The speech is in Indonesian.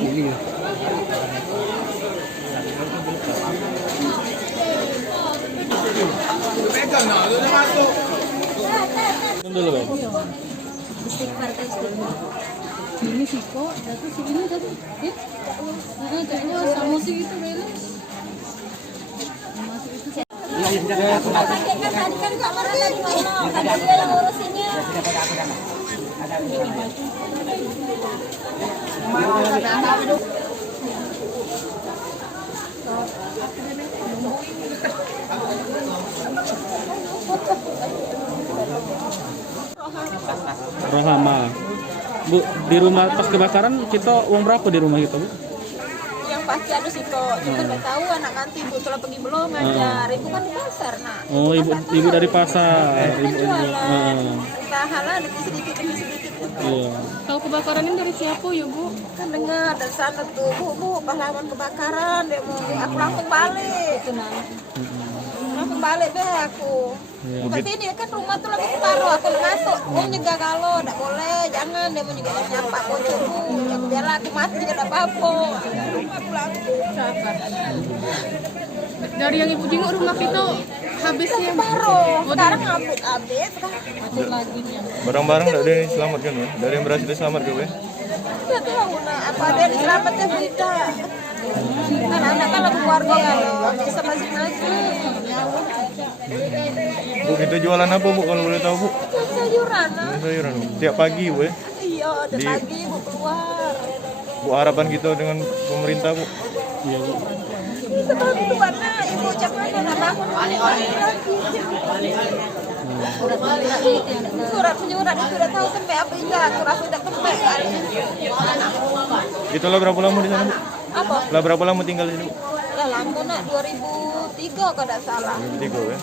Ini ya. Dulu, Bang. Istighfar guys. Ini sih kok, tapi si ini tadi, kayaknya sama si itu beres. Masuk itu sih. Tadi kan Kak Mara tadi ngomong, kata dia yang ngurusinnya. Rohama. Bu, di rumah pas kebakaran kita uang berapa di rumah kita, Bu? Yang pasti ada sih kok, cuma nggak tahu anak nanti ibu telah pergi belum ngajar, ibu kan di pasar nak. Oh, ibu dari pasar. Kan jualan, usaha lah sedikit demi sedikit. Iya. Kalau kebakaran ini dari siapa ya Bu? Kan dengar dari sana tuh, bu pahlawan kebakaran, dia mau aku langsung balik. Langsung balik deh aku. Iya. Bukan sini kan rumah tuh lagi separuh, aku masuk. Om nyegah kalau nggak boleh, jangan dia mau nyegah nyapa kocoku. Biarlah aku mati juga nggak apa-apa. Rumah pulang. Dari yang Ibu jenguk rumah kita habisnya Separuh. Sekarang habis kan. Masih lagi nih. Barang-barang tidak ada yang diselamatkan, Bang? Dari yang berhasil diselamatkan, Bang? Nggak tahu nak apa ada yang diselamatkan berita. Kan anak kan lagi keluarga kalau bisa masing-masing. Bu, kita jualan apa, Bu, kalau boleh tahu, Bu? Sayuran nak. Ini sayuran, Bu. Tiap pagi, Bu, ya? Iya, dan pagi ibu keluar. Bu, harapan kita dengan pemerintah, Bu? Iya, Bu. Bisa bantuan nak, ibu jangan nak bangun lagi. Surat menyurat itu udah tahu sampai apa enggak, surat sudah sampai kan. Kita lah berapa lama di sana, Bu? Apa? Lah berapa lama tinggal di sini, Bu? Lah lama nak 2003 kalau tidak salah. 3 ya.